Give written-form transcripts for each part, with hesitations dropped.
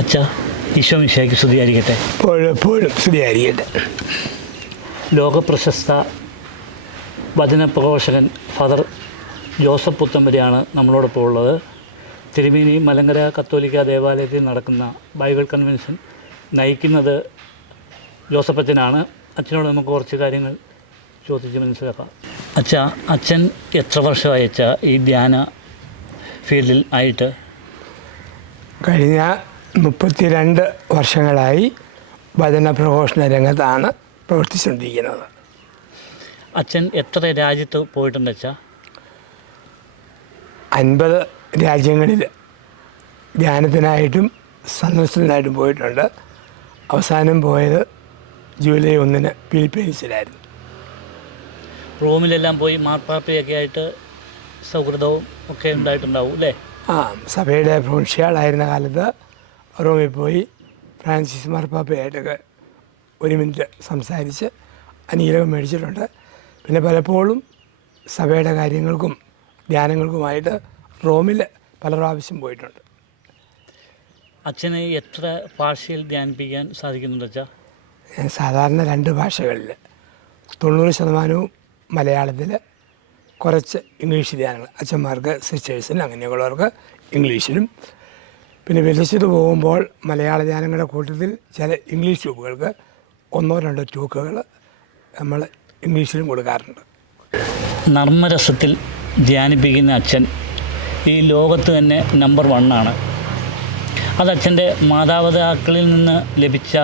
അച്ഛ, ഈശോ മിശിഹായ്ക്ക് സ്തുതിയായിരിക്കട്ടെ. എപ്പോഴും സ്തുതിയായിരിക്കട്ടെ. ലോകപ്രശസ്ത വചനപ്രഘോഷകൻ ഫാദർ ജോസഫ് പുത്തമ്പരിയാണ് നമ്മളോടൊപ്പം ഉള്ളത്. തിരുമേനി മലങ്കര കത്തോലിക്ക ദേവാലയത്തിൽ നടക്കുന്ന ബൈബിൾ കൺവെൻഷൻ നയിക്കുന്നത് ജോസഫ് അച്ഛനാണ്. അച്ഛനോട് നമുക്ക് കുറച്ച് കാര്യങ്ങൾ ചോദിച്ച് മനസ്സിലാക്കാം. അച്ഛൻ എത്ര വർഷമായി ഈ ധ്യാന ഫീൽഡിൽ ആയിട്ട്? കഴിഞ്ഞ 32 വർഷങ്ങളായി വചന പ്രഘോഷണ രംഗത്താണ് പ്രവർത്തിച്ചുകൊണ്ടിരിക്കുന്നത്. അച്ഛൻ എത്ര രാജ്യത്ത് പോയിട്ടുണ്ട്? 50 രാജ്യങ്ങളിൽ ധ്യാനത്തിനായിട്ടും സന്ദർശനത്തിനായിട്ടും പോയിട്ടുണ്ട്. അവസാനം പോയത് ജൂലൈ 1 ഫിലിപ്പീൻസിലായിരുന്നു. റോമിലെല്ലാം പോയി മാർപ്പാപ്പയൊക്കെ ആയിട്ട് സൗഹൃദവും ഒക്കെ ഉണ്ടായിട്ടുണ്ടാവും അല്ലേ? സഭയുടെ പ്രൊവിൻഷ്യാളായിരുന്ന കാലത്ത് റോമിൽ പോയി ഫ്രാൻസിസ് മാർപ്പാപ്പയായിട്ടൊക്കെ 1 മിനിറ്റ് സംസാരിച്ച് അനുഗ്രഹം മേടിച്ചിട്ടുണ്ട്. പിന്നെ പലപ്പോഴും സഭയുടെ കാര്യങ്ങൾക്കും ധ്യാനങ്ങൾക്കുമായിട്ട് റോമിൽ പല പ്രാവശ്യം പോയിട്ടുണ്ട്. അച്ഛന് എത്ര ഭാഷയിൽ ധ്യാനിപ്പിക്കാൻ സാധിക്കുന്നുണ്ട്? സാധാരണ 2 ഭാഷകളിൽ 90% മലയാളത്തിൽ, കുറച്ച് ഇംഗ്ലീഷ് ധ്യാനങ്ങൾ അച്ഛന്മാർക്ക്, സിസ്റ്റേഴ്സിന്, അങ്ങനെയുള്ളവർക്ക് ഇംഗ്ലീഷിലും. പിന്നെ വിദേശത്ത് പോകുമ്പോൾ മലയാള ധ്യാനങ്ങളുടെ കൂട്ടത്തിൽ ചില ഇംഗ്ലീഷ് ട്യൂബുകൾക്ക് 1-2 ട്യൂക്കുകൾ നമ്മൾ ഇംഗ്ലീഷിലും കൊടുക്കാറുണ്ട്. നർമ്മരസത്തിൽ ധ്യാനിപ്പിക്കുന്ന അച്ഛൻ ഈ ലോകത്ത് തന്നെ നമ്പർ 1 ആണ്. അത് അച്ഛൻ്റെ മാതാപിതാക്കളിൽ നിന്ന് ലഭിച്ച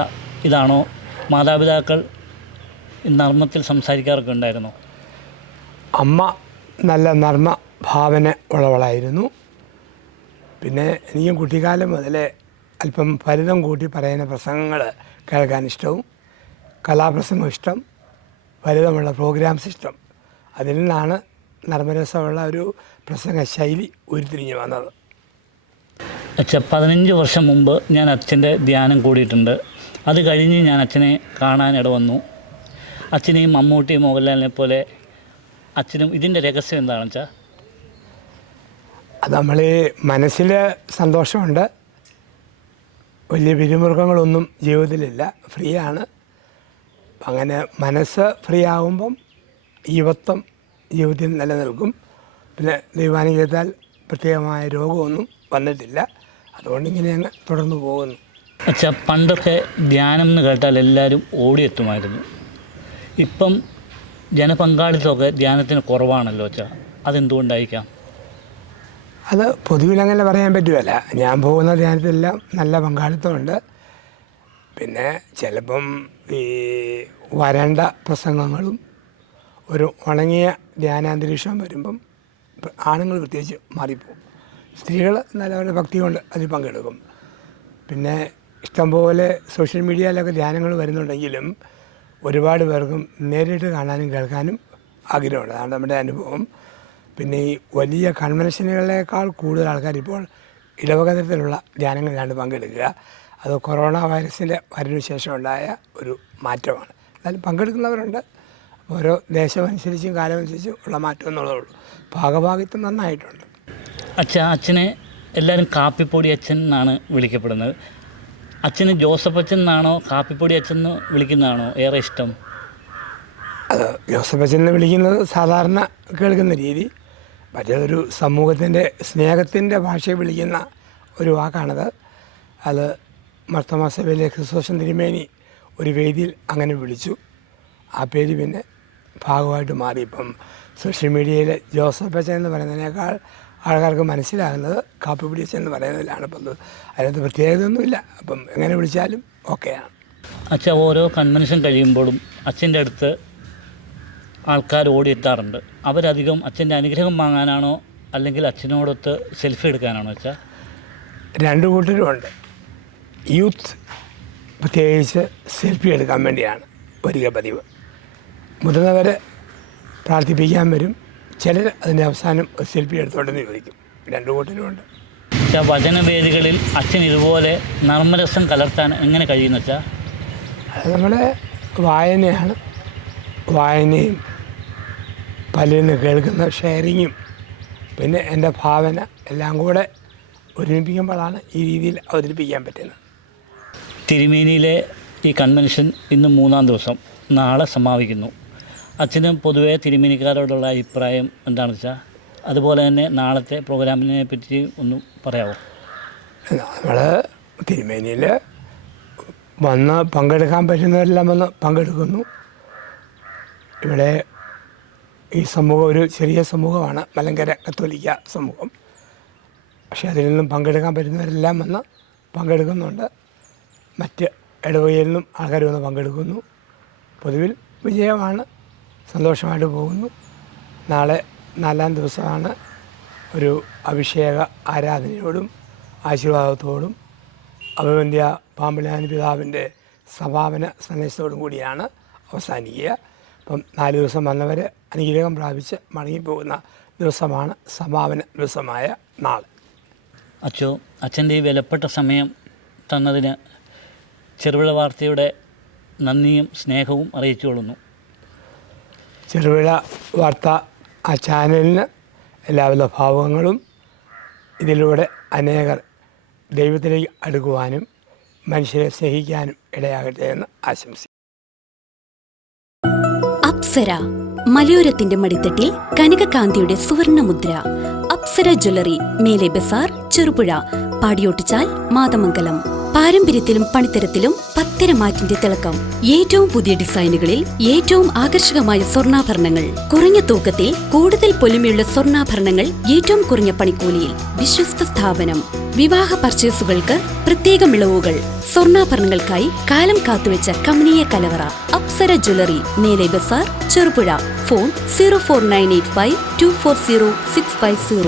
ഇതാണോ? മാതാപിതാക്കൾ നർമ്മത്തിൽ സംസാരിക്കാറൊക്കെ ഉണ്ടായിരുന്നോ? അമ്മ നല്ല നർമ്മ ഭാവന ഉള്ളവളായിരുന്നു. പിന്നെ എനിക്കും കുട്ടിക്കാലം മുതലേ അല്പം ഫലിതം കൂട്ടി പറയുന്ന പ്രസംഗങ്ങൾ കേൾക്കാൻ ഇഷ്ടവും, കലാപ്രസംഗം ഇഷ്ടം, ഫലിതമുള്ള പ്രോഗ്രാംസ് ഇഷ്ടം. അതിൽ നിന്നാണ് നർമ്മരസമുള്ള ഒരു പ്രസംഗ ശൈലി ഉരുത്തിരിഞ്ഞ് വന്നത്. 15 വർഷം മുമ്പ് ഞാൻ അച്ഛൻ്റെ ധ്യാനം കൂടിയിട്ടുണ്ട്. അത് കഴിഞ്ഞ് ഞാൻ അച്ഛനെ കാണാനിട വന്നു. അച്ഛനെയും മമ്മൂട്ടിയും മോഹൻലാലിനെ പോലെ അച്ഛനും ഇതിൻ്റെ രഹസ്യം എന്താണെന്ന് വെച്ചാൽ? അത് നമ്മൾ മനസ്സിൽ സന്തോഷമുണ്ട്. വലിയ പിരിമുറുക്കങ്ങളൊന്നും ജീവിതത്തിലില്ല, ഫ്രീ ആണ്. അങ്ങനെ മനസ്സ് ഫ്രീ ആകുമ്പം യുവത്വം ജീവിതത്തിൽ നിലനിൽക്കും. പിന്നെ ദൈവാനുഗ്രഹത്താൽ പ്രത്യേകമായ രോഗമൊന്നും വന്നിട്ടില്ല. അതുകൊണ്ട് ഇങ്ങനെ അങ്ങ് തുടർന്ന് പോകുന്നു. പണ്ടൊക്കെ ധ്യാനം എന്ന് കേട്ടാൽ എല്ലാവരും ഓടിയെത്തുമായിരുന്നു. ഇപ്പം ജനപങ്കാളിത്തമൊക്കെ ധ്യാനത്തിന് കുറവാണല്ലോ. അതെന്തുകൊണ്ടായിരിക്കാം? അത് പൊതുവിലങ്ങനെ പറയാൻ പറ്റുമല്ല. ഞാൻ പോകുന്ന ധ്യാനത്തിലെല്ലാം നല്ല പങ്കാളിത്തമുണ്ട്. പിന്നെ ചിലപ്പം ഈ വരണ്ട പ്രസംഗങ്ങളും ഒരു ഉണങ്ങിയ ധ്യാനാന്തരീക്ഷം വരുമ്പം ആണുങ്ങൾ പ്രത്യേകിച്ച് മാറിപ്പോകും. സ്ത്രീകൾ നല്ലവരുടെ ഭക്തി കൊണ്ട് അതിൽ പങ്കെടുക്കും. പിന്നെ ഇഷ്ടംപോലെ സോഷ്യൽ മീഡിയയിലൊക്കെ ധ്യാനങ്ങൾ വരുന്നുണ്ടെങ്കിലും ഒരുപാട് പേർക്കും നേരിട്ട് കാണാനും കേൾക്കാനും ആഗ്രഹമുണ്ട്. അതാണ് നമ്മുടെ അനുഭവം. പിന്നെ ഈ വലിയ കൺവെൻഷനുകളേക്കാൾ കൂടുതൽ ആൾക്കാർ ഇപ്പോൾ ഇടവകതരത്തിലുള്ള ധ്യാനങ്ങളിലാണ് പങ്കെടുക്കുക. അത് കൊറോണ വൈറസിൻ്റെ വരവിന് ശേഷം ഉണ്ടായ ഒരു മാറ്റമാണ്. എന്നാലും പങ്കെടുക്കുന്നവരുണ്ട്. ഓരോ ദേശമനുസരിച്ചും കാലമനുസരിച്ചും ഉള്ള മാറ്റം എന്നുള്ളതേ ഉള്ളൂ. ഭാഗഭാഗിത്വം നന്നായിട്ടുണ്ട്. അച്ഛനെ എല്ലാവരും കാപ്പിപ്പൊടി അച്ഛൻ എന്നാണ് വിളിക്കപ്പെടുന്നത്. അച്ഛന് ജോസഫ് അച്ഛൻ എന്നാണോ കാപ്പിപ്പൊടി അച്ഛൻ എന്ന് വിളിക്കുന്നതാണോ ഏറെ ഇഷ്ടം? അത് ജോസഫ് അച്ഛൻ എന്ന് വിളിക്കുന്നത് സാധാരണ കേൾക്കുന്ന രീതി. മറ്റേതൊരു സമൂഹത്തിൻ്റെ സ്നേഹത്തിൻ്റെ ഭാഷയിൽ വിളിക്കുന്ന ഒരു വാക്കാണത്. അത് മർത്തോമാ സഭയിലെ ക്രിസ്തോസ്റ്റം തിരുമേനി ഒരു വേദിയിൽ അങ്ങനെ വിളിച്ചു. ആ പേര് പിന്നെ ഭാഗമായിട്ട് മാറി. ഇപ്പം സോഷ്യൽ മീഡിയയിൽ ജോസഫ് അച്ഛൻ എന്ന് പറയുന്നതിനേക്കാൾ ആൾക്കാർക്ക് മനസ്സിലാകുന്നത് കാപ്പിപ്പൊടി അച്ഛൻ എന്ന് പറയുന്നതിലാണ്. അപ്പം അതിനകത്ത് പ്രത്യേകതയൊന്നുമില്ല. അപ്പം എങ്ങനെ വിളിച്ചാലും ഓക്കെയാണ്. ഓരോ കൺവെൻഷൻ കഴിയുമ്പോഴും അച്ഛൻ്റെ അടുത്ത് ആൾക്കാർ ഓടിയെത്താറുണ്ട്. അവരധികം അച്ഛൻ്റെ അനുഗ്രഹം വാങ്ങാനാണോ അല്ലെങ്കിൽ അച്ഛനോടൊത്ത് സെൽഫി എടുക്കാനാണോ? 2 കൂട്ടരുമുണ്ട്. യൂത്ത് പ്രത്യേകിച്ച് സെൽഫി എടുക്കാൻ വേണ്ടിയാണ് വരിക പതിവ്. മുതിർന്നവർ പ്രാർത്ഥിപ്പിക്കാൻ വരും. ചിലർ അതിൻ്റെ അവസാനം സെൽഫി എടുത്തോണ്ടെന്ന് ചോദിക്കും. 2 കൂട്ടരുമുണ്ട്. വചനവേദികളിൽ അച്ഛൻ ഇതുപോലെ നർമ്മരസം കലർത്താൻ എങ്ങനെ കഴിയുന്നു? അത് നമ്മുടെ വായനയാണ്. വായനയും പലരിൽ നിന്ന് കേൾക്കുന്ന ഷെയറിങ്ങും പിന്നെ എൻ്റെ ഭാവന എല്ലാം കൂടെ ഒരുമിപ്പിക്കുമ്പോഴാണ് ഈ രീതിയിൽ അവതരിപ്പിക്കാൻ പറ്റുന്നത്. തിരുമേനിയിലെ ഈ കൺവെൻഷൻ ഇന്ന് 3-ാം ദിവസം, നാളെ സമാപിക്കുന്നു. അച്ഛന് പൊതുവേ തിരുമേനിക്കാരോടുള്ള അഭിപ്രായം എന്താണെന്ന് വെച്ചാൽ, അതുപോലെ തന്നെ നാളത്തെ പ്രോഗ്രാമിനെ പറ്റി ഒന്ന് പറയാമോ? നമ്മൾ തിരുമേനിയിൽ വന്ന് പങ്കെടുക്കാൻ പറ്റുന്നവരെല്ലാം വന്ന് പങ്കെടുക്കുന്നു. ഇവിടെ ഈ സമൂഹം ഒരു ചെറിയ സമൂഹമാണ്, മലങ്കര കത്തോലിക്ക സമൂഹം. പക്ഷേ അതിൽ നിന്നും പങ്കെടുക്കാൻ പറ്റുന്നവരെല്ലാം വന്ന് പങ്കെടുക്കുന്നുണ്ട്. മറ്റ് ഇടവകയിൽ നിന്നും ആൾക്കാർ വന്ന് പങ്കെടുക്കുന്നു. പൊതുവിൽ വിജയമാണ്, സന്തോഷമായിട്ട് പോകുന്നു. നാളെ 4-ാം ദിവസമാണ്. ഒരു അഭിഷേക ആരാധനയോടും ആശീർവാദത്തോടും അഭിവന്ദ്യ പാമ്പുലാനി പിതാവിൻ്റെ സമാപന സന്ദേശത്തോടും കൂടിയാണ് അവസാനിക്കുക. അപ്പം 4 ദിവസം വന്നവർ അനുഗ്രഹം പ്രാപിച്ച് മടങ്ങിപ്പോകുന്ന ദിവസമാണ് സമാപന ദിവസമായ നാളെ. അച്ഛൻ്റെ ഈ വിലപ്പെട്ട സമയം തന്നതിന് ചെറുപുഴ വാർത്തയുടെ നന്ദിയും സ്നേഹവും അറിയിച്ചുകൊള്ളുന്നു. ചെറുപുഴ വാർത്ത ആ ചാനലിന് എല്ലാവിധ ഭാവങ്ങളും, ഇതിലൂടെ അനേകർ ദൈവത്തിലേക്ക് അടുക്കുവാനും മനുഷ്യരെ സ്നേഹിക്കാനും ഇടയാകട്ടെ എന്ന് ആശംസിക്കുന്നു. അപ്സര മലയോരത്തിന്റെ മടിത്തട്ടിൽ കനകകാന്തിയുടെ സുവർണമുദ്ര. അപ്സര ജ്വല്ലറി, മേലെ ബസാർ, ചെറുപുഴ, പാടിയോട്ടിച്ചാൽ, മാതമംഗലം. പാരമ്പര്യത്തിലും പണിത്തരത്തിലും പത്തരമാറ്റിന്റെ തിളക്കം. ഏറ്റവും പുതിയ ഡിസൈനുകളിൽ ഏറ്റവും ആകർഷകമായ സ്വർണ്ണാഭരണങ്ങൾ. കുറഞ്ഞ തൂക്കത്തിൽ കൂടുതൽ പൊലിമയുള്ള സ്വർണ്ണാഭരണങ്ങൾ ഏറ്റവും കുറഞ്ഞ പണിക്കൂലിയിൽ. വിശ്വസ്ത സ്ഥാപനം. വിവാഹ പർച്ചേസുകൾക്ക് പ്രത്യേക ഇളവുകൾ. സ്വർണ്ണാഭരണങ്ങൾക്കായി കാലം കാത്തുവെച്ച കമനീയ കലവറ. അപ്സര ജ്വല്ലറി, മേലെ ബസാർ, ചെറുപുഴ. ഫോൺ 04985 240 650.